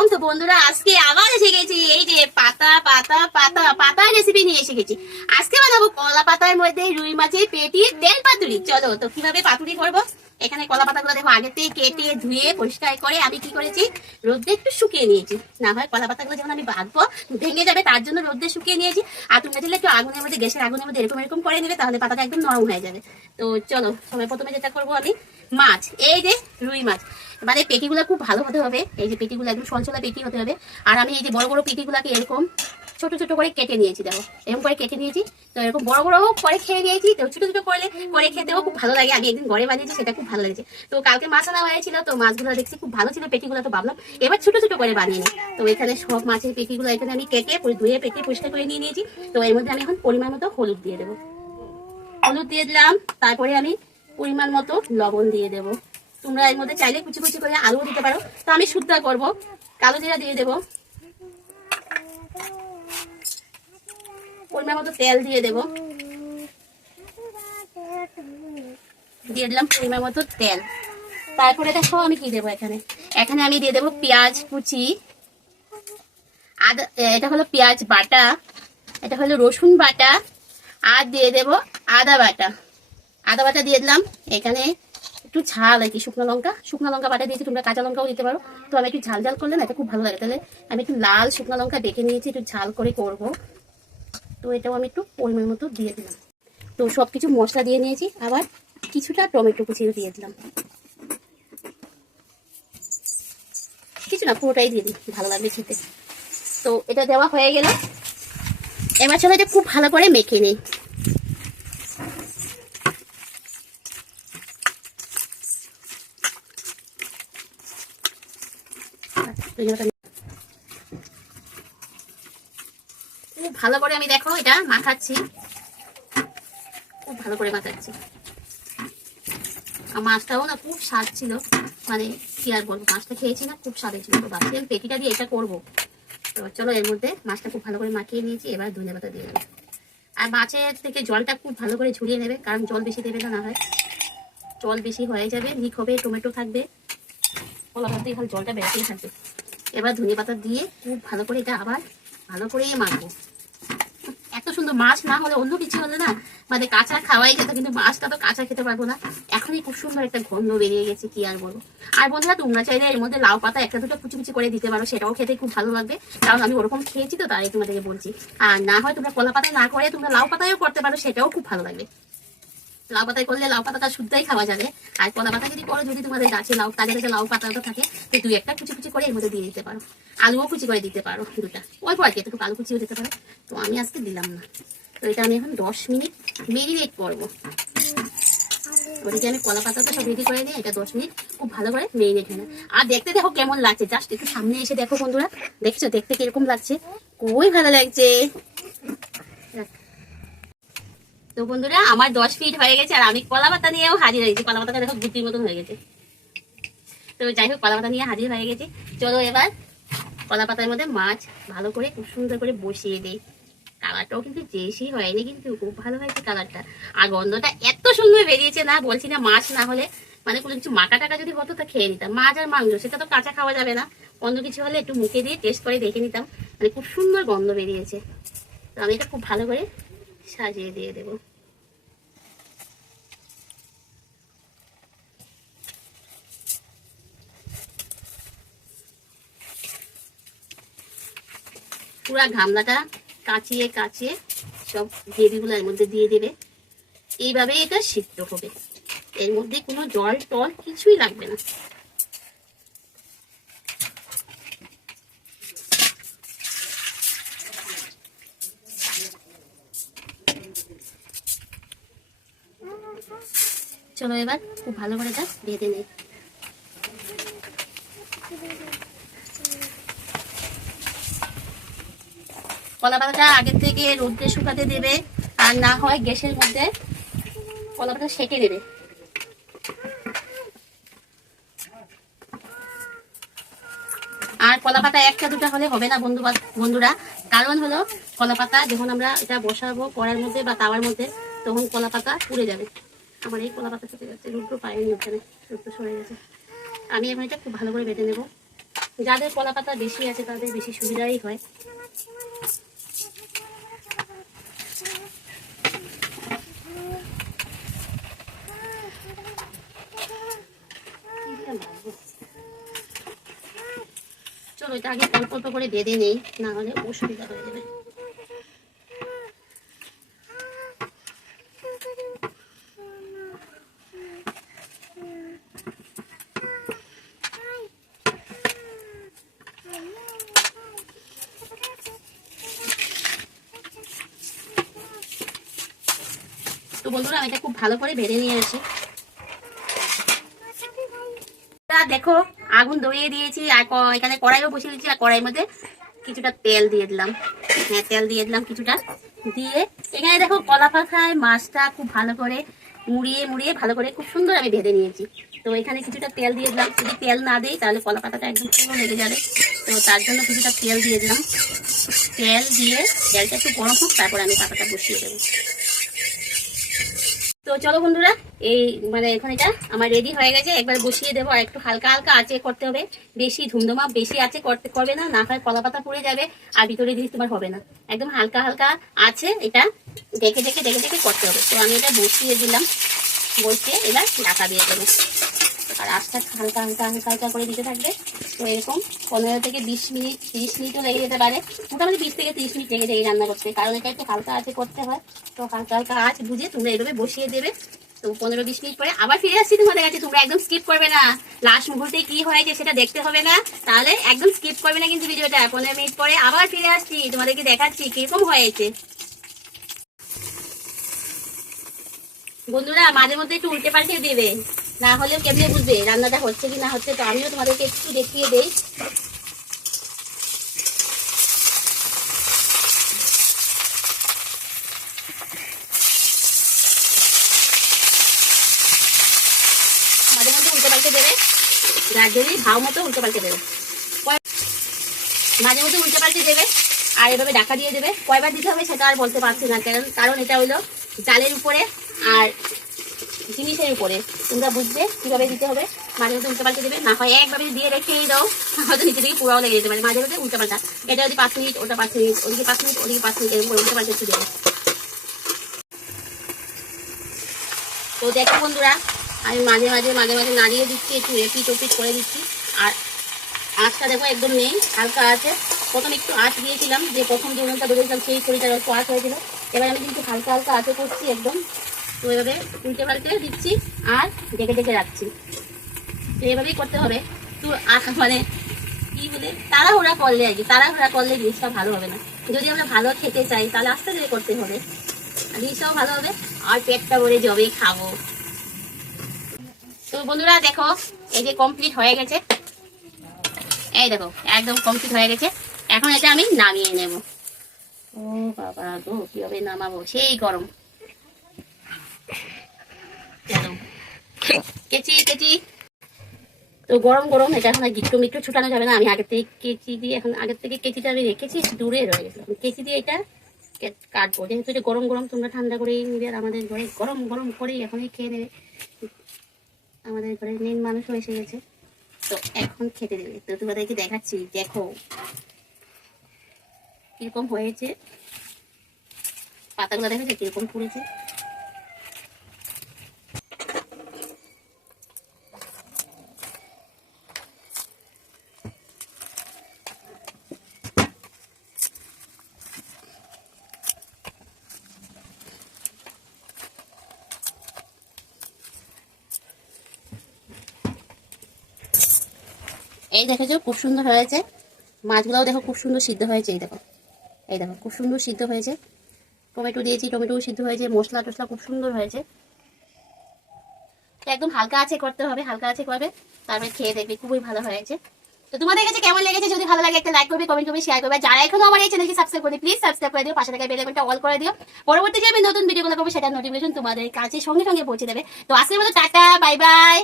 আলাইকুম। তো বন্ধুরা আজকে আবার এসে গেছি এই যে পাতা পাতা পাতা পাতা রেসিপি নিয়ে এসে গেছি। আজকে বানাবো কলা পাতার মধ্যে রুই মাছের পেটি তেল পাতুরি। চলো তো কিভাবে পাতুরি করবো। এখানে কলা পাতাগুলো দেখো আগে থেকে কেটে ধুয়ে পরিষ্কার করে আমি কি করেছি, রোদে একটু শুকিয়ে নিয়েছি। না হয় কলা পাতাগুলো যখন আমি বাঁধবো ভেঙে যাবে, তার জন্য রোদে শুকিয়ে নিয়েছি। আর তোমরা চাইলে একটু আগুনের মধ্যে, গ্যাসের আগুনের মধ্যে এরকম এরকম করে নেবে, তাহলে পাতাটা একদম নরম হয়ে যাবে। তো চলো সবাই প্রথমে যেটা করবো, আমি মাছ, এই যে রুই মাছ, মানে পেটিগুলো খুব ভালো হতে হবে। এই যে পেটিগুলো একদম সলসলা পেটি হতে হবে। আর আমি এই যে বড় বড় পেটিগুলোকে এরকম ছোট ছোট করে কেটে নিয়েছি, দেখো এরকম করে কেটে নিয়েছি। তো এরকম বড় বড় করে খেয়ে নিয়েছি। তো ছোট ছোট করে খেতেও খুব ভালো লাগে। আমি একদিন ঘরে বানিয়েছি, সেটা খুব ভালো লেগেছে। তো কালকে মাছ আনা হয়েছিল, তো মাছগুলো দেখছি খুব ভালো ছিল পেটিগুলো, তো ভাবলাম এবার ছোট ছোট করে বানিয়ে নিই। তো এখানে সব মাছের পেটিগুলো এখানে আমি কেটে ধুয়ে পেটে পরিষ্কার করে নিয়ে নিয়েছি। তো এর মধ্যে আমি এখন পরিমাণ মতো হলুদ দিয়ে দেবো। হলুদ দিয়ে দিলাম, তারপরে আমি পরিমাণ মতো লবণ দিয়ে দেবো। তোমরা এর মধ্যে চাইলে কুচি কুচি করে আলুও দিতে পারো। তো আমি শুদ্ধা করবো, কালো জিরা দিয়ে দেবো, পরিমাণ মতো তেল দিয়ে দেবো, দিয়ে দিলাম পরিমাণ মতো তেল। তারপরে দেখো আমি কি দেবো, এখানে আমি দিয়ে দেবো পেঁয়াজ কুচি, আদা, এটা হলো পেঁয়াজ বাটা, এটা হলো রসুন বাটা, আর দিয়ে দেবো আদা বাটা। আদা বাটা দিয়ে দিলাম। এখানে একটু ঝাল আর কি, শুকনো লঙ্কা বাটা দিয়েছি, তোমরা কাঁচা লঙ্কাও দিতে পারো। তো আমি একটু ঝাল ঝাল করলে না এটা খুব ভালো লাগে, তাহলে আমি একটু লাল শুকনো লঙ্কা বেটে নিয়েছি, একটু ঝাল করে করবো। তো এটাও আমি একটু পরিমাণ মতো দিয়ে দিলাম। তো সব কিছু মশলা দিয়ে নিয়েছি, আবার কিছুটা টমেটো কুচিও দিয়ে দিলাম। কিছু না, পুরোটাই দিয়ে দিই, ভালো লাগবে খেতে। তো এটা দেওয়া হয়ে গেল। এবার চলো এটা খুব ভালো করে মেখে নিই। খুব ভালো করে আমি দেখো এটা মাখাচ্ছি, খুব ভালো করে মাখাচ্ছি। আর মাছটাও না খুব স্বাদ ছিল, মানে কি আর বলবো, মাছটা খেয়েছি না, খুব স্বাদ ছিল। তো ভাবছি আমি পেটিটা দিয়ে এটা করবো। তো চলো এর মধ্যে মাছটা খুব ভালো করে মাখিয়ে নিয়েছি, এবার ধনে পাতা দিয়ে দেবো। আর মাছের থেকে জলটা খুব ভালো করে ঝরিয়ে নেবে, কারণ জল বেশি দেবে না, হয় জল বেশি হয়ে যাবে, লিক হবে, টমেটো থাকবে, কলা পাতা দিয়ে জলটা বেরোতেই থাকবে। এবার ধনে পাতা দিয়ে খুব ভালো করে এটা আবার ভালো করে মাখবো। এত সুন্দর, মাছ না হলে অন্য কিছু হলে না মানে কাঁচা খাওয়াই যেত, কিন্তু মাছটা তো কাঁচা খেতে পারবো না। এখনই খুব সুন্দর একটা গন্ধ বেরিয়ে গেছে, কি আর বলবো। আর বন্ধুরা তোমরা চাইলে এর মধ্যে লাউ পাতা একটা দুটো কুচি কুচি করে দিতে পারো, সেটাও খেতে খুব ভালো লাগবে, কারণ আমি ওরকম খেয়েছি তো, তাই তোমাদেরকে বলছি। আর না হয় তোমরা কলা পাতায় না করে তোমরা লাউ পাতায়ও করতে পারো, সেটাও খুব ভালো লাগবে। লাউ পাতায় করলে লাউ পাতাটা শুদ্ধই খাওয়া যাবে। আর কলা পাতা যদি করো, যদি তোমাদের গাছে লাউ তাজা তাজা লাউ পাতাটা থাকে, তো দুই একটা কুচি কুচি করে এর মধ্যে দিয়ে দিতে পারো। আলুও কুচি করে দিতে পারো, দুটা অল্প আর কি, একটু আলু কুচিও দিতে পারো। তো আমি আজকে দিলাম না। তো এটা আমি এখন 10 মিনিট মেরিনেট করবো। ওদিকে আমি কলা পাতাটা সব রেডি করে নিই, এটা 10 মিনিট খুব ভালো করে মেরিনেট হয়ে। আর দেখতে দেখো কেমন লাগছে, জাস্ট একটু সামনে এসে দেখো বন্ধুরা, দেখছো দেখতে কিরকম লাগছে, খুবই ভালো লাগছে। তো বন্ধুরা আমার 10 মিনিট হয়ে গেছে, আর আমি কলা পাতা নিয়েও হাজির হয়েছি। কলা পাতাটা দেখো গুটির মতন হয়ে গেছে। তো যাই হোক, কলা পাতা নিয়ে হাজির হয়ে গেছি। চলো এবার কলা পাতার মধ্যে মাছ ভালো করে খুব সুন্দর করে বসিয়ে দিই। কালারটাও কিন্তু বেশি হয়নি, কিন্তু খুব ভালো হয়েছে কালারটা। আর গন্ধটা এত সুন্দর বেরিয়েছে, না বলছি না, মাছ না হলে মানে কোনো কিছু মাখা টাকা যদি হতো তা খেয়ে নিতাম। মাছ আর মাংস সেটা তো কাঁচা খাওয়া যাবে না, অন্য কিছু হলে একটু মুখে দিয়ে টেস্ট করে দেখে নিতাম। মানে খুব সুন্দর গন্ধ বেরিয়েছে। তো আমি এটা খুব ভালো করে সাজিয়ে দিয়ে দেবো। পুরা গামলাটা কাচিয়ে কাচিয়ে সব গ্রেভিগুলো এর মধ্যে দিয়ে দেবে। এইভাবে এটা সিদ্ধ হবে, এর মধ্যে কোনো জল টল কিছুই লাগবে না। চলো এবার খুব ভালো করে এটা ভেজে নেই। কলা পাতাটা আগের থেকে রোদে শুকাতে দেবে, আর না হয় গ্যাসের মধ্যে কলা পাতা সেঁকে দেবে। আর কলা পাতা একটা দুটা হলে হবে না বন্ধুরা, কারণ হলো কলা পাতা যখন আমরা এটা বসাবো কড়ার মধ্যে বা তাওয়ার মধ্যে, তখন কলা পাতা পুড়ে যাবে। আমার এই কলা পাতা চলে যাচ্ছে, রুদ্র পায়নি, ওখানে রুদ্র সরে গেছে। আমি এখন এটা খুব ভালো করে বেটে নেবো। যাদের কলা পাতা বেশি আছে তাদের বেশি সুবিধাই হয়। চলো এটা আগে অল্প অল্প করে বেঁধে নেই, না হলে অসুবিধা হয়ে যাবে। তো বন্ধুরা আমি এটা খুব ভালো করে বেঁধে নিয়ে আসি। দেখো আগুন ধরিয়ে দিয়েছি, আর এখানে কড়াইও বসিয়ে দিয়েছি, আর কড়াইয়ের মধ্যে কিছুটা তেল দিয়ে দিলাম। হ্যাঁ, তেল দিয়ে দিলাম কিছুটা, দিয়ে এখানে দেখো কলা পাতায় মাছটা খুব ভালো করে মুড়িয়ে মুড়িয়ে ভালো করে খুব সুন্দর আমি ভেজে নিয়েছি। তো এখানে কিছুটা তেল দিয়ে দিলাম, যদি তেল না দেই তাহলে কলা পাতাটা একদম পুরো লেগে যাবে। তো তার জন্য কিছুটা তেল দিয়ে দিলাম। তেল দিয়ে তেলটা একটু গরম হোক, তারপর আমি পাতাটা বসিয়ে দেবো। তো চলো বন্ধুরা, এই মানে এখন এটা আমার রেডি হয়ে গেছে, একবার বসিয়ে দেবো। আর একটু হালকা হালকা আঁচে করতে হবে, বেশি ধুমধুমা বেশি আঁচে করবে না, না হয় কলা পাতা পুড়ে যাবে আর ভিতরে জিনিস তোমার হবে না। একদম হালকা হালকা আছে, এটা দেখে দেখে দেখে দেখে করতে হবে। তো আমি এটা বসিয়ে দিলাম, বসিয়ে এবার ঢাকা দিয়ে দেবো। আর আস্তে হালকা হালকা হালকা হালকা করে দিতে থাকবে। তো এরকম 15 থেকে 20 মিনিট 30 মিনিটও লেগে যেতে পারে, মোটামুটি 20 থেকে 30 মিনিট লেগে যায় রান্না করতে, কারণ এটা একটু হালকা আঁচে করতে হয়। তো হালকা হালকা আঁচ বুঝে তোমরা এইভাবে বসিয়ে দেবে। তো 15-20 মিনিট পরে আবার ফিরে আসছি তোমাদের কাছে। তোমরা একদম স্কিপ করবে না, লাস্ট মুহূর্তে কি হয়েছে সেটা দেখতে হবে না, তাহলে একদম স্কিপ করবে না কিন্তু ভিডিওটা। 15 মিনিট পরে আবার ফিরে আসছি, তোমাদেরকে দেখাচ্ছি কিরকম হয়েছে। বন্ধুরা মাঝে মধ্যে একটু উল্টে পাল্টে দেবে, না হলেও কেমনে বুঝবে রান্নাটা হচ্ছে কি না হচ্ছে। তো আমিও তোমাদেরকে একটু দেখিয়ে দেই। মাঝে মধ্যে উল্টে পাল্টে দেবে, যার জন্যই ভাও মতো উল্টে পাল্টে দেবে, মাঝে মধ্যে উল্টে পাল্টে দেবে। আর এভাবে ঢাকা দিয়ে দেবে। কয়বার দিতে হবে সেটা আর বলতে পারছি না, কারণ এটা হলো জালের উপরে আর জিনিসের উপরে, তোমরা বুঝবে কিভাবে দিতে হবে। মাঝে মধ্যে উল্টে পাল্টে দেবে, না হয় একভাবে দিয়ে রেখেই দাও, হয়তো নিচে দিকে পুরাও লেগে যেতে পারে। মাঝে মধ্যে উল্টে পাল্টা, এটা যদি 5 মিনিট, ওটা 5 মিনিট, ওদিকে 5 মিনিট, ওদিকে 5 মিনিট, এরকম উল্টে পাল্টে একটু দেবে। তো দেখো বন্ধুরা, আমি মাঝে মাঝে মাঝে মাঝে নাড়িয়ে দিচ্ছি, একটু এপিট ওপিট করে দিচ্ছি। আর আঁচটা দেখো একদম নেই, হালকা আছে। প্রথম একটু আঁচ দিয়েছিলাম, যে প্রথম যে উনুনটা ধরেছিলাম সেই শরীরটার একটু আঁচ হয়েছিল। এবার আমি কিন্তু হালকা হালকা আঁচে করছি একদম। তো এভাবে উল্টে পাল্টে দিচ্ছি আর ডেকে ডেকে রাখছি। তো এভাবেই করতে হবে। তো মানে কি বলে তাড়াহুড়া করলে আর কি, তাড়াহুড়া করলে জিনিসটা ভালো হবে না। যদি আমরা ভালো খেতে চাই তাহলে আস্তে ধীরে করতে হবে, জিনিসটাও ভালো হবে আর পেটটা ভরে জবে খাবো। তো বন্ধুরা দেখো, এই যে কমপ্লিট হয়ে গেছে, এই দেখো একদম কমপ্লিট হয়ে গেছে। এখন এটা আমি নামিয়ে নেব। ও বাবা গো, কিভাবে নামাবো, সেই গরম। কেচি কেচি, তো গরম গরম এটা এখন আর গিট্টু মিট্টু ছুটানো যাবে না। আমি আগের থেকে কেচি দিয়ে, এখন আগের থেকে কেচিটা আমি রেখেছি, দূরে রয়ে গেছে। কেচি দিয়ে এটা কাটবো, যেহেতু এটা গরম গরম, তোমরা ঠান্ডা করেই নিবে। আর আমাদের ঘরে গরম গরম করেই এখনই খেয়ে নেবে, আমাদের ঘরে মেন মানুষও এসে গেছে, তো এখন খেতে দেবে। তো তোমাদেরকে দেখাচ্ছি, দেখো কিরকম হয়েছে, পাতাগুলো দেখেছে কিরকম পুড়েছে। এই দেখেছো খুব সুন্দর হয়েছে, মাছগুলোও দেখো খুব সুন্দর সিদ্ধ হয়েছে। এই দেখো, এই দেখো খুব সুন্দর সিদ্ধ হয়েছে। টমেটো দিয়েছি, টমেটো সিদ্ধ হয়েছে, মশলা টসলা খুব সুন্দর হয়েছে। একদম হালকা আছে করতে হবে, হালকা আছে করবে, তারপরে খেয়ে দেখবে খুবই ভালো হয়েছে। তো তোমাদের কাছে কেমন লেগেছে, যদি ভালো লাগে একটা লাইক করবে, কমেন্ট করবে, শেয়ার করবে। যারা এখনো আমার এই চ্যানেলকে সাবস্ক্রাইব করে প্লিজ সাবস্ক্রাইব করে দিও, পাশে থাকা বেল আইকনটা অল করে দিও। পরবর্তী যে আমি নতুন ভিডিওগুলো করবো সেটা নোটিফিকেশন তোমাদের কাছে সঙ্গে সঙ্গে পৌঁছে দেবে। তো আজকের মতো টাটা, বাই বাই।